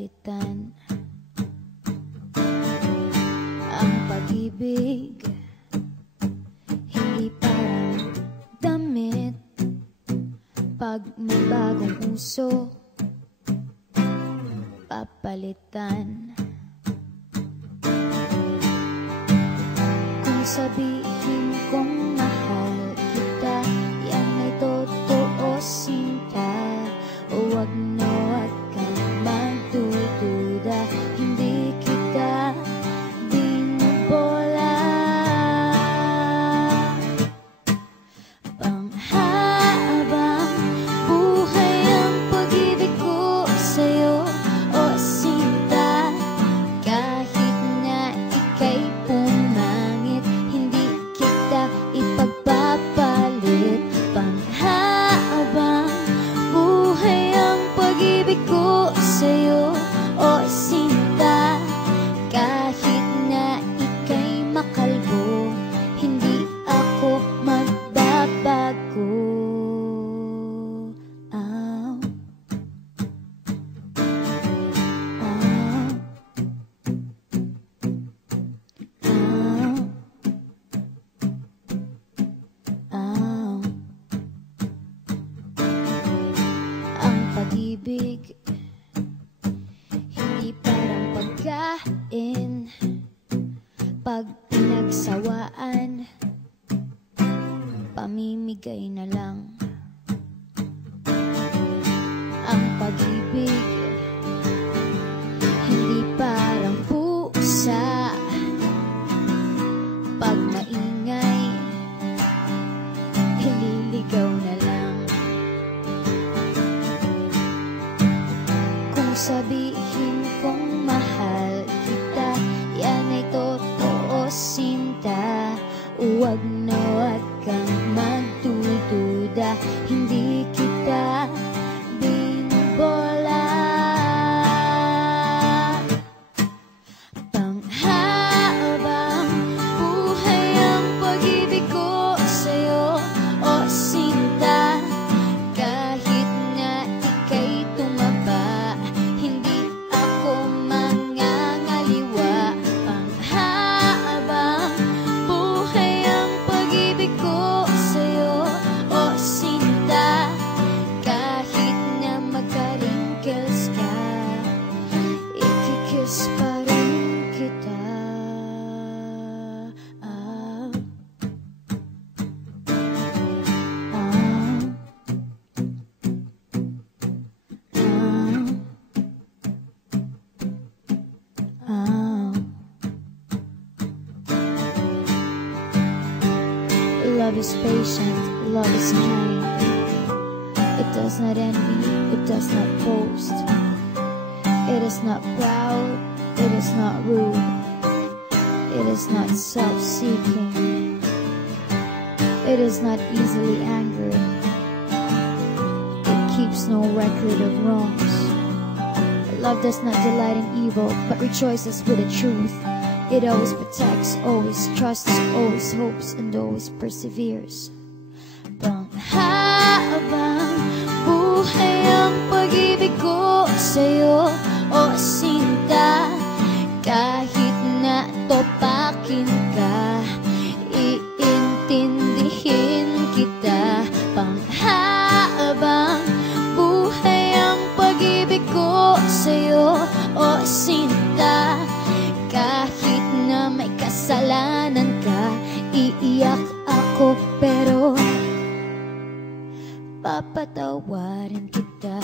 papalitan ang pag-ibig. Hindi parang damit pag may bagong uso, papalitan. Kung sabihin kong mahal kita, yan ay totoo, sinta. Huwag na huwag kang magdududa, hindi kita binubola. Panghabang buhay ang pag-ibig ko sa'yo, o sinta. Kahit na ika'y pumangit, hindi kita ipagpapalit. Panghabang buhay ang pag-ibig ko sa'yo, o sinta. Kahit na ika'y makalbo, hindi ako magbabago. Ow. Ow. Ow. Ow. Ang pag-ibig hindi parang pagkain, pag pinagsawaan, pamimigay na lang. Ang pag-ibig hindi parang pusa, pag maingay, ililigaw na lang. Kung sabihin kong mahal kita, yan ay totoo, sinta. Huwag na huwag kang magdududa, hindi kita binubola. Panghabang buhay ang pag-ibig ko sa'yo, o sinta. Kahit na ika'y tumaba, hindi ako mangangaliwa. Panghabang buhay ang pag-ibig ko sa'yo, o sinta. Kahit na magka-wrinkles ka, ikikiss pa rin kita. Ah. Ah. Ah. Love is patient, love is kind. It does not envy, it does not boast. It is not proud, it is not rude. It is not self-seeking. It is not easily angered. It keeps no record of wrongs. Love does not delight in evil, but rejoices with the truth. It always protects, always trusts, always hopes, and always perseveres. Panghabang buhay ang pag-ibig ko sa'yo, o sinta. Kahit na topakin ka, iintindihin kita. Panghabang buhay ang pag-ibig ko sa'yo, o sinta. Kahit na may kasalanan ka, iiyak ako pero papatawarin kita.